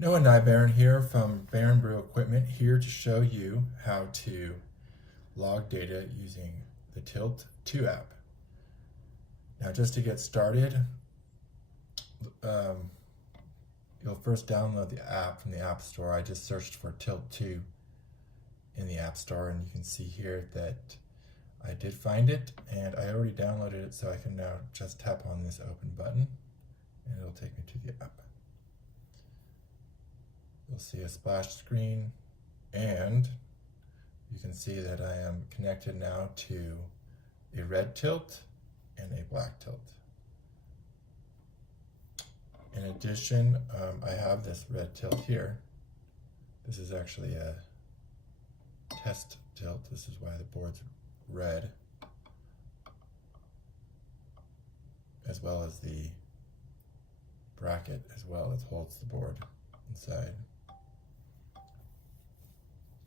Noah and I, Baron here from Baron Brew Equipment, here to show you how to log data using the Tilt 2 app. Now, just to get started, you'll first download the app from the App Store. I just searched for Tilt 2 in the App Store, and you can see here that I did find it, and I already downloaded it, so I can now just tap on this open button, and it'll take me to the app. You'll see a splash screen, and you can see that I am connected now to a red tilt and a black tilt. In addition, I have this red tilt here. This is actually a test tilt. This is why the board's red, as well as the bracket as well that holds the board inside.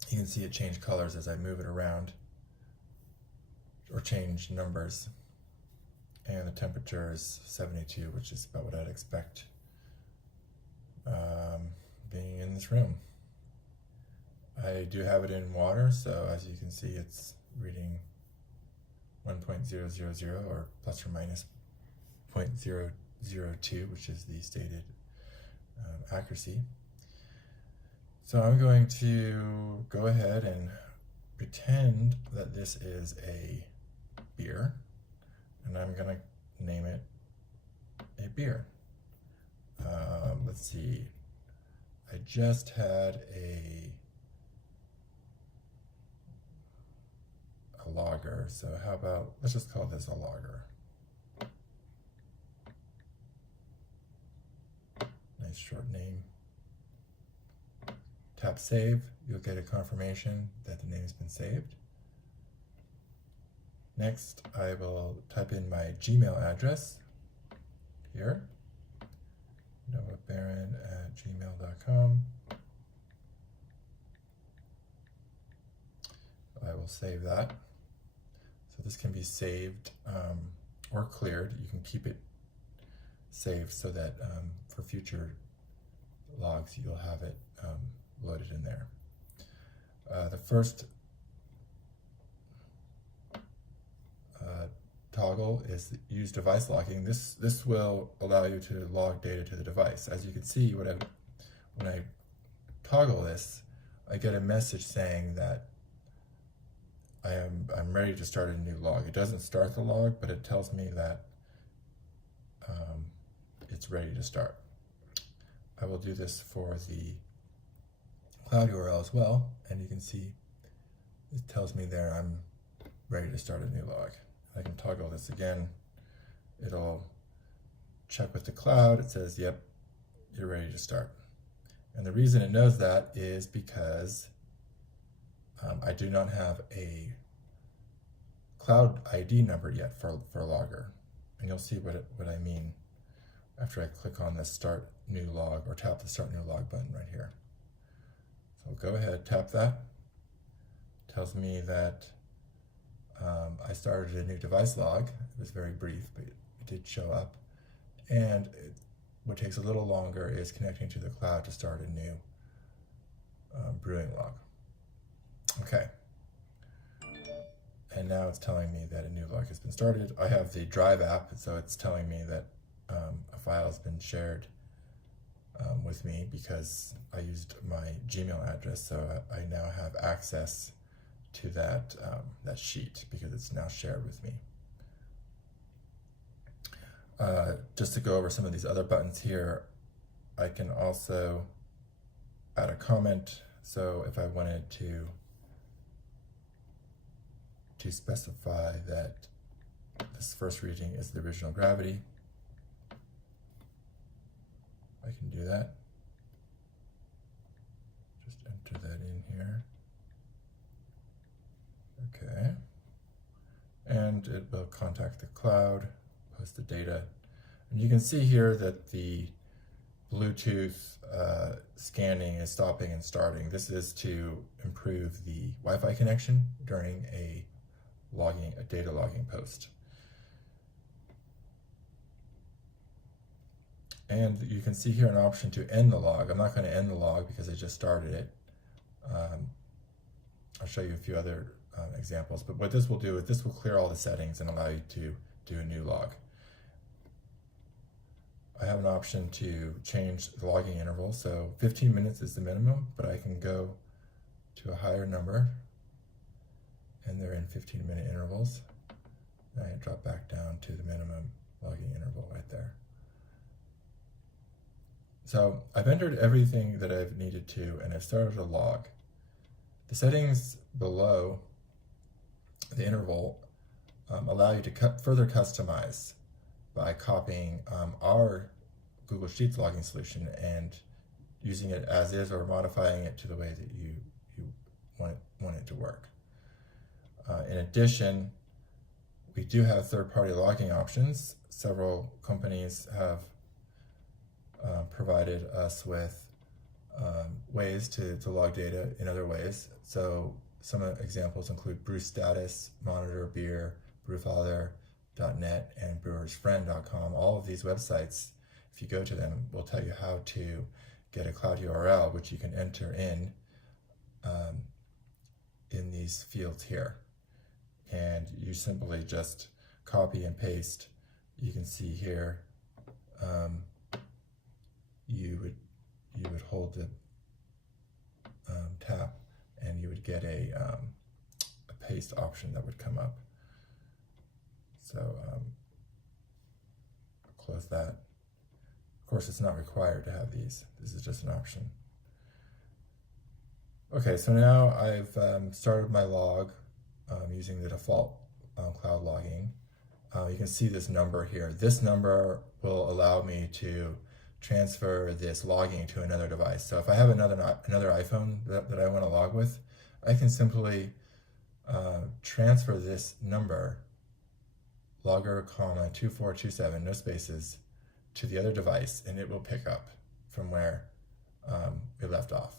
You can see it change colors as I move it around, or change numbers. And the temperature is 72, which is about what I'd expect being in this room. I do have it in water, so as you can see, it's reading 1.000 or plus or minus 0.002, which is the stated accuracy. So I'm going to go ahead and pretend that this is a beer, and I'm going to name it a beer. Let's see, I just had a lager, so how about, let's just call this a lager. Nice short name. Tap save, you'll get a confirmation that the name's been saved. Next, I will type in my Gmail address here, noahbaron@gmail.com. I will save that. So this can be saved or cleared. You can keep it saved so that for future logs you'll have it loaded in there. The first toggle is use device logging. This will allow you to log data to the device. As you can see, when I toggle this, I get a message saying that I'm ready to start a new log. It doesn't start the log, but it tells me that it's ready to start. I will do this for the cloud URL as well, and you can see it tells me there I'm ready to start a new log. I can toggle this again. It'll check with the cloud. It says, yep, you're ready to start. And the reason it knows that is because I do not have a cloud ID number yet for Logger. And you'll see what I mean after I click on the Start New Log, or tap the Start New Log button right here. So go ahead, tap that. It tells me that I started a new device log. It was very brief, but it did show up. And what takes a little longer is connecting to the cloud to start a new brewing log. Okay. And now it's telling me that a new log has been started. I have the Drive app, so it's telling me that a file has been shared with me because I used my Gmail address, so I now have access to that sheet because it's now shared with me. Just to go over some of these other buttons here, I can also add a comment. So if I wanted to specify that this first reading is the original gravity, I can do that. Just enter that in here. Okay. And it will contact the cloud, post the data. And you can see here that the Bluetooth scanning is stopping and starting. This is to improve the Wi-Fi connection during a data logging post. And you can see here an option to end the log. I'm not going to end the log because I just started it. I'll show you a few other examples, but what this will do is this will clear all the settings and allow you to do a new log. I have an option to change the logging interval, so 15 minutes is the minimum, but I can go to a higher number, and they're in 15-minute intervals. And I drop back down to the minimum logging interval right there. So I've entered everything that I've needed to, and I've started a log. The settings below the interval allow you to further customize by copying our Google Sheets logging solution and using it as is or modifying it to the way that you want it to work. In addition, we do have third-party logging options. Several companies have provided us with ways to log data in other ways. So some examples include Brew Status, Monitor Beer, Brewfather.net, and brewersfriend.com. All of these websites, if you go to them, will tell you how to get a cloud URL, which you can enter in these fields here. And you simply just copy and paste. You can see here, you would hold the tab, and you would get a paste option that would come up. So I'll close that. Of course, it's not required to have these. This is just an option. Okay, so now I've started my log using the default cloud logging. You can see this number here. This number will allow me to transfer this logging to another device. So if I have another iPhone that I want to log with, I can simply transfer this number, logger, 2427, no spaces, to the other device, and it will pick up from where we left off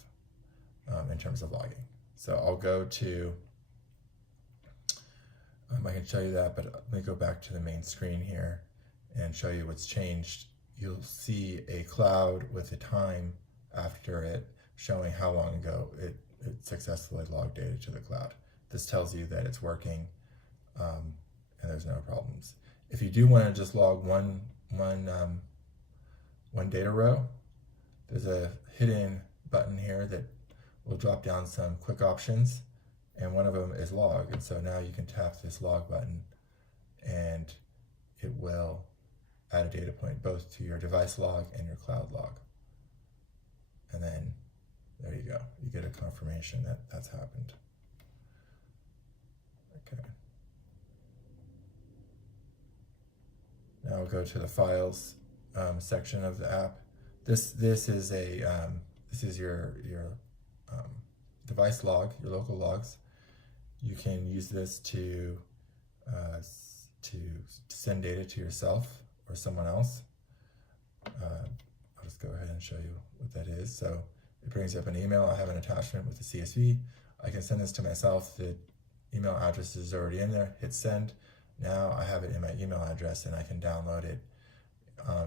in terms of logging. So I'll go to, I can show you that, but let me go back to the main screen here and show you what's changed. You'll see a cloud with a time after it showing how long ago it successfully logged data to the cloud. This tells you that it's working and there's no problems. If you do want to just log one data row, there's a hidden button here that will drop down some quick options, and one of them is log. And so now you can tap this log button and it will add a data point both to your device log and your cloud log. And then there you go. You get a confirmation that that's happened. Okay. Now we'll go to the files section of the app. This is your device log, your local logs. You can use this to send data to yourself or someone else. I'll just go ahead and show you what that is. So it brings up an email. I have an attachment with the CSV. I can send this to myself. The email address is already in there. Hit send. Now I have it in my email address, and I can download it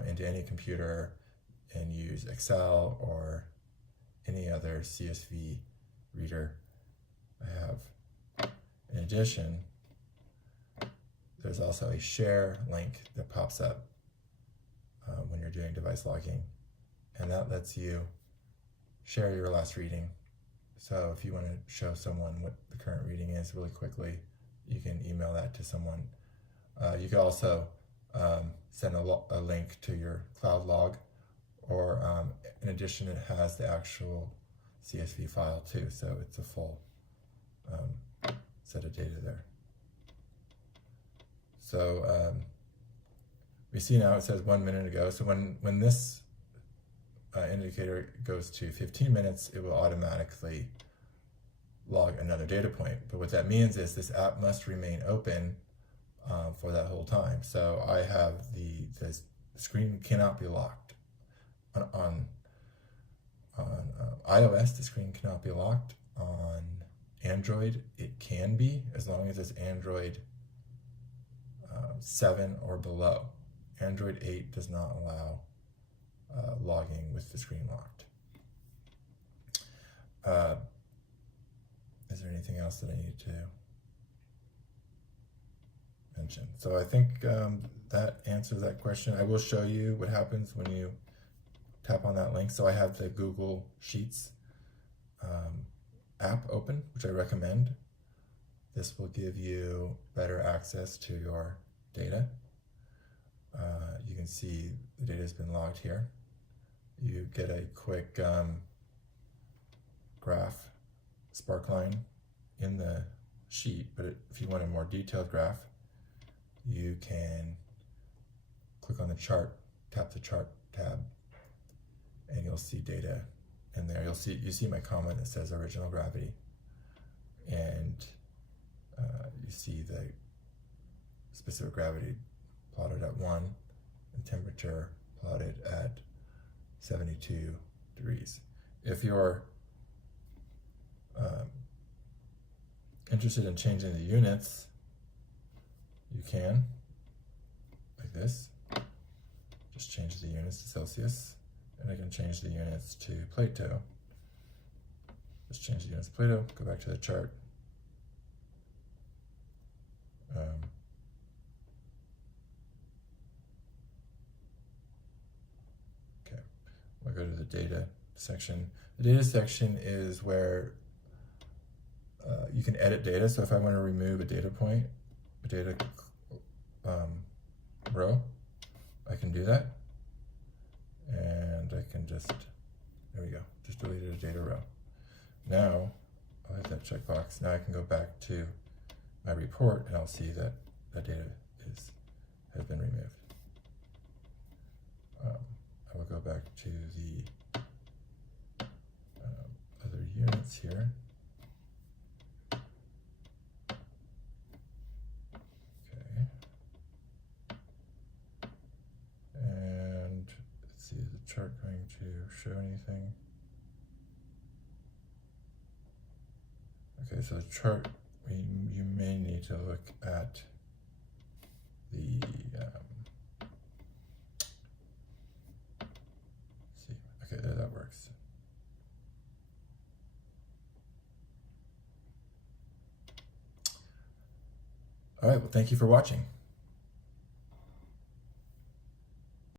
into any computer and use Excel or any other CSV reader I have. In addition, there's also a share link that pops up when you're doing device logging, and that lets you share your last reading. So if you want to show someone what the current reading is really quickly, you can email that to someone. You can also send a link to your cloud log, or in addition, it has the actual CSV file too, so it's a full set of data there. So we see now it says 1 minute ago. So when this indicator goes to 15 minutes, it will automatically log another data point. But what that means is this app must remain open for that whole time. So I have the screen cannot be locked. On iOS, the screen cannot be locked. On Android, it can be, as long as it's Android 7 or below. Android 8 does not allow logging with the screen locked. Is there anything else that I need to mention? So I think that answers that question. I will show you what happens when you tap on that link. So I have the Google Sheets app open, which I recommend. This will give you better access to your data. You can see the data has been logged here. You get a quick graph sparkline in the sheet, but if you want a more detailed graph, you can click on the chart, tap the chart tab, and you'll see data in there. You see my comment that says original gravity, and you see the specific gravity plotted at 1 and temperature plotted at 72 degrees. If you're interested in changing the units, you can, like this. Just change the units to Celsius, and I can change the units to Plato. Just change the units to Plato, go back to the chart. Okay, I'll go to the data section. The data section is where you can edit data. So if I want to remove a data point, a data row, I can do that. And I can just, there we go, just deleted a data row. Now, I'll hit that checkbox. Now I can go back to my report and I'll see that that data has been removed. I will go back to the other units here. Okay. And let's see, is the chart going to show anything? Okay, so the chart, you may need to look at the, see, okay, there, that works. All right, well, thank you for watching.